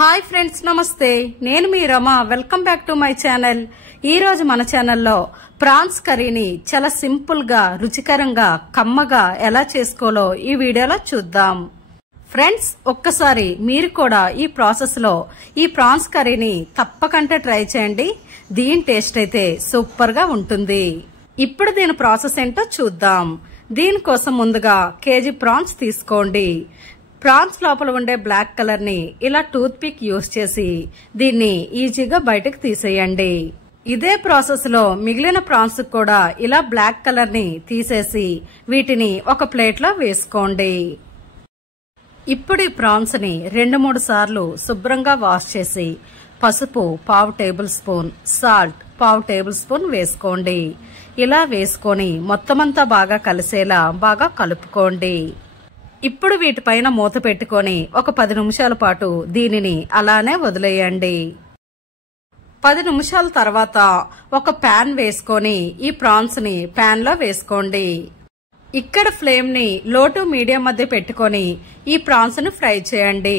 Hi friends, నమస్తే. నేను మీ Rama. Welcome back to my channel. ఈ రోజు మన ఛానల్లో ప్రాన్స్ కర్రీని చాలా సింపుల్ గా, రుచికరంగా, కమ్మగా ఎలా చేసుకోవాలో ఈ వీడియోలో చూద్దాం. ఫ్రెండ్స్, ఒక్కసారి మీరు కూడా ఈ ప్రాసెస్ లో ఈ ప్రాన్స్ కర్రీని తప్పకుండా ట్రై చేయండి. దీని టేస్ట్ అయితే సూపర్ గా ఉంటుంది. ఇప్పుడు దీని ప్రాసెస్ ఏంటో చూద్దాం. దీనికోసం ముందుగా కేజీ ప్రాన్స్ తీసుకోండి. ప్రాన్స్ లోపల ఉండే బ్లాక్ కలర్ ని ఇలా టూత్ పిక్ యూజ్ చేసి దీన్ని ఈజీగా బయటకు తీసేయండి. ఇదే ప్రాసెస్ లో మిగిలిన ప్రాన్స్ కూడా ఇలా బ్లాక్ కలర్ ని తీసేసి వీటిని ఒక ప్లేట్ లో వేసుకోండి. ఇప్పుడు ఈ ప్రాన్స్ ని 2-3 సార్లు శుభ్రంగా వాష్ చేసి పసుపు 1/2 table spoon, salt 1/2 table spoon వేసుకోండి. ఇలా వేసుకొని మొత్తమంతా బాగా కలిసేలా బాగా కలుపుకోండి. ఇప్పుడు వీటిపైన మూత పెట్టుకొని ఒక 10 నిమిషాల పాటు దీనిని అలానే వదిలేయండి. 10 నిమిషాల తర్వాత ఒక ప్యాన్ వేసుకొని ఈ ప్రాన్స్ ని ప్యాన్ లో వేసుకోండి. ఇక్కడ ఫ్లేమ్ ని లో టు మీడియం మధ్య పెట్టుకొని ఈ ప్రాన్స్ ని ఫ్రై చేయండి.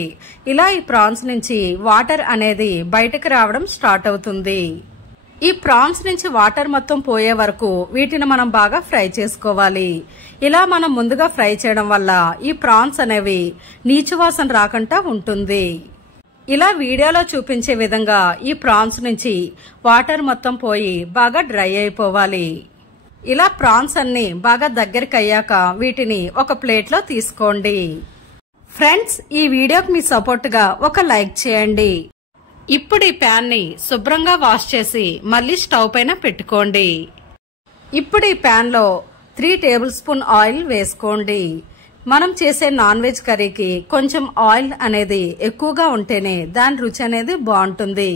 ఇలా ఈ ప్రాన్స్ నుంచి వాటర్ అనేది బయటకు రావడం స్టార్ట్ అవుతుంది. ఈ ప్రాన్స్ నుంచి వాటర్ మొత్తం పోయే వరకు వీటిని మనం బాగా ఫ్రై చేసుకోవాలి. ఇలా మనం ముందుగా ఫ్రై చేయడం వల్ల ఈ ప్రాన్స్ అనేవి నీచు వాసన రాకుండా ఉంటుంది. ఇలా వీడియోలో చూపించే విధంగా ఈ ప్రాన్స్ నుంచి వాటర్ మొత్తం పోయి బాగా డ్రై అయిపోవాలి. ఇలా ప్రాన్స్ అన్ని బాగా దగ్గరికి అయ్యాక వీటిని ఒక ప్లేట్ లో తీసుకోండి. ఫ్రెండ్స్, ఈ వీడియోకి మీ సపోర్ట్ గా ఒక లైక్ చేయండి. ఇప్పుడు ఈ ప్యాన్ ని శుభ్రంగా వాష్ చేసి మళ్ళీ స్టవ్ పైన పెట్టుకోండి. ఇప్పుడు ఈ ప్యాన్ లో 3 టేబుల్ స్పూన్ ఆయిల్ వేసుకోండి. మనం చేసే నాన్ వెజ్ కర్రీకి కొంచెం ఆయిల్ అనేది ఎక్కువగా ఉంటేనే దాని రుచి అనేది బాగుంటుంది.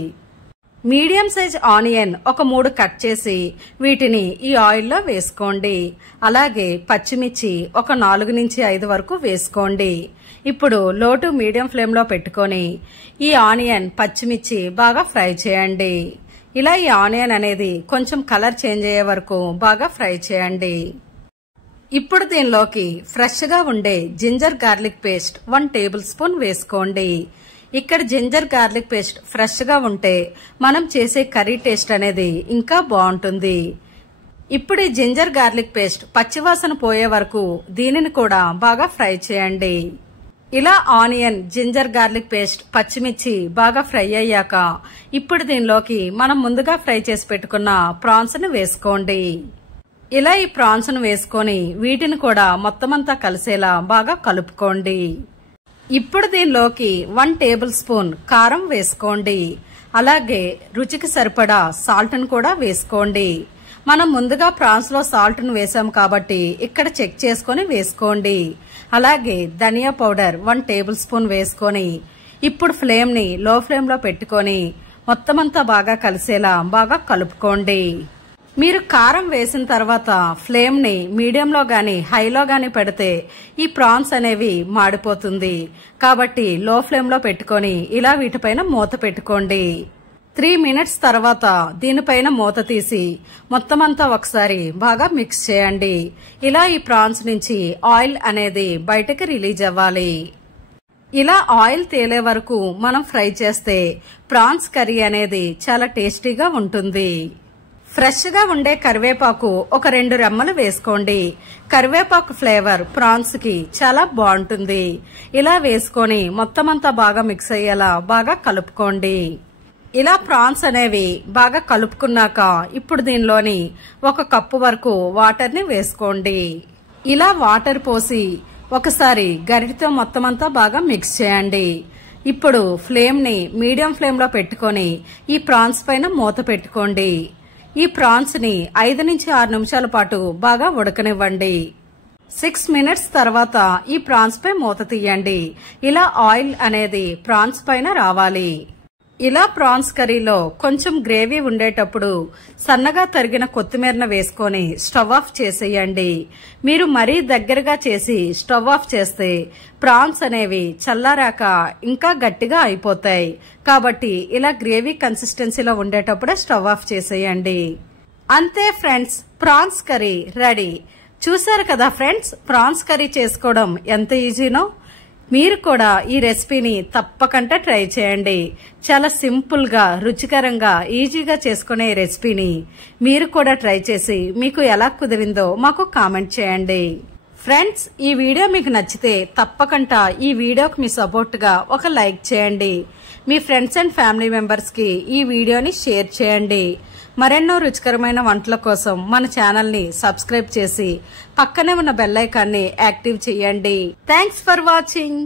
మీడియం సైజ్ ఆనియన్ ఒక 3 కట్ చేసి వీటిని ఈ ఆయిల్లో వేసుకోండి. అలాగే పచ్చిమిర్చి ఒక 4 నుంచి 5 వరకు వేసుకోండి. ఇప్పుడు లో టు మీడియం ఫ్లేమ్ లో పెట్టుకొని ఈ ఆనియన్, పచ్చిమిర్చి బాగా ఫ్రై చేయండి. ఇలా ఈ ఆనియన్ అనేది కొంచెం కలర్ చేంజ్ అయ్యే వరకు బాగా ఫ్రై చేయండి. ఇప్పుడు దీనిలోకి ఫ్రెష్ గా ఉండే ginger garlic paste 1 tablespoon వేసుకోండి. ఇక్కడ జింజర్ గార్లిక్ పేస్ట్ ఫ్రెష్ గా ఉంటే మనం చేసే కర్రీ టేస్ట్ అనేది ఇంకా బాగుంటుంది. ఇప్పుడు ఈ జింజర్ గార్లిక్ పేస్ట్ పచ్చివాసన పోయే వరకు దీనిని కూడా బాగా ఫ్రై చేయండి. ఇలా ఆనియన్, జింజర్ గార్లిక్ పేస్ట్, పచ్చిమిర్చి బాగా ఫ్రై అయ్యాక ఇప్పుడు దీనిలోకి మనం ముందుగా ఫ్రై చేసి పెట్టుకున్న ప్రాన్స్ ని వేసుకోండి. ఇలా ఈ ప్రాన్స్ ను వేసుకొని వీటిని కూడా మొత్తమంతా కలిసేలా బాగా కలుపుకోండి. ఇప్పుడు దీనిలోకి 1 టేబుల్ స్పూన్ కారం వేసుకోండి. అలాగే రుచికి సరిపడా సాల్ట్ ను కూడా వేసుకోండి. మనం ముందుగా ప్రాన్స్ లో సాల్ట్ ను వేసాం కాబట్టి ఇక్కడ చెక్ చేసుకొని వేసుకోండి. అలాగే ధనియా పౌడర్ 1 టేబుల్ స్పూన్ వేసుకొని ఇప్పుడు ఫ్లేమ్ ని లో ఫ్లేమ్ లో పెట్టుకొని మొత్తమంతా బాగా కలిసేలా బాగా కలుపుకోండి. మీరు కారం వేసిన తర్వాత ఫ్లేమ్ ని మీడియంలో గాని హైలో గాని పెడితే ఈ ప్రాన్స్ అనేవి మాడిపోతుంది. కాబట్టి లో ఫ్లేమ్ లో పెట్టుకొని ఇలా వీటిపైన మూత పెట్టుకోండి. 3 మినిట్స్ తర్వాత దీనిపైన మూత తీసి మొత్తమంతా ఒకసారి బాగా మిక్స్ చేయండి. ఇలా ఈ ప్రాన్స్ నుంచి ఆయిల్ అనేది బయటకు రిలీజ్ అవ్వాలి. ఇలా ఆయిల్ తేలే వరకు మనం ఫ్రై చేస్తే ప్రాన్స్ కర్రీ అనేది చాలా టేస్టీగా ఉంటుంది. ఫ్రెష్ గా ఉండే కరివేపాకు ఒక 2 రెమ్మలు వేసుకోండి. కరివేపాకు ఫ్లేవర్ ప్రాన్స్ కి చాలా బాగుంటుంది. ఇలా వేసుకొని మొత్తమంతా బాగా మిక్స్ అయ్యేలా బాగా కలుపుకోండి. ఇలా ప్రాన్స్ అనేవి బాగా కలుపుకున్నాక ఇప్పుడు దీనిలోని 1 కప్పు వరకు వాటర్ ని వేసుకోండి. ఇలా వాటర్ పోసి ఒకసారి గరిటెతో మొత్తమంతా బాగా మిక్స్ చేయండి. ఇప్పుడు ఫ్లేమ్ ని మీడియం ఫ్లేమ్ లో పెట్టుకొని ఈ ప్రాన్స్ పైన మూత పెట్టుకోండి. ఈ ప్రాన్స్ ని 5 నుంచి 6 నిమిషాల పాటు బాగా ఉడకనివ్వండి. 6 మినిట్స్ తర్వాత ఈ ప్రాన్స్ పై మూత తీయండి. ఇలా ఆయిల్ అనేది ప్రాన్స్ పైన రావాలి. ఇలా ప్రాన్స్ కర్రీలో కొంచెం గ్రేవీ ఉండేటప్పుడు సన్నగా తరిగిన కొత్తిమీరను వేసుకొని స్టవ్ ఆఫ్ చేసేయండి. మీరు మరీ దగ్గరగా చేసి స్టవ్ ఆఫ్ చేస్తే ప్రాన్స్ అనేవి చల్లారాక ఇంకా గట్టిగా అయిపోతాయి. కాబట్టి ఇలా గ్రేవీ కన్సిస్టెన్సీలో ఉండేటప్పుడే స్టవ్ ఆఫ్ చేసేయండి. అంతే ఫ్రెండ్స్, ప్రాన్స్ కర్రీ రెడీ. చూసారు కదా ఫ్రెండ్స్, ప్రాన్స్ కర్రీ చేసుకోవడం ఎంత ఈజీనో. మీరు కూడా ఈ రెసిపీని తప్పకుండా ట్రై చేయండి. చాలా సింపుల్ గా, రుచికరంగా, ఈజీగా చేసుకునే రెసిపీని మీరు కూడా ట్రై చేసి మీకు ఎలా కుదిరిందో మాకు కామెంట్ చేయండి. ఫ్రెండ్స్, ఈ వీడియో మీకు నచ్చితే తప్పకుండా ఈ వీడియోకి మీ సపోర్ట్ గా ఒక లైక్ చేయండి. మీ ఫ్రెండ్స్ అండ్ ఫ్యామిలీ మెంబర్స్ కి ఈ వీడియోని షేర్ చేయండి. మరెన్నో రుచికరమైన వంటల కోసం మన ఛానల్ ని సబ్స్క్రైబ్ చేసి పక్కనే ఉన్న బెల్ ఐకాన్ని యాక్టివ్ చేయండి. Thanks for watching.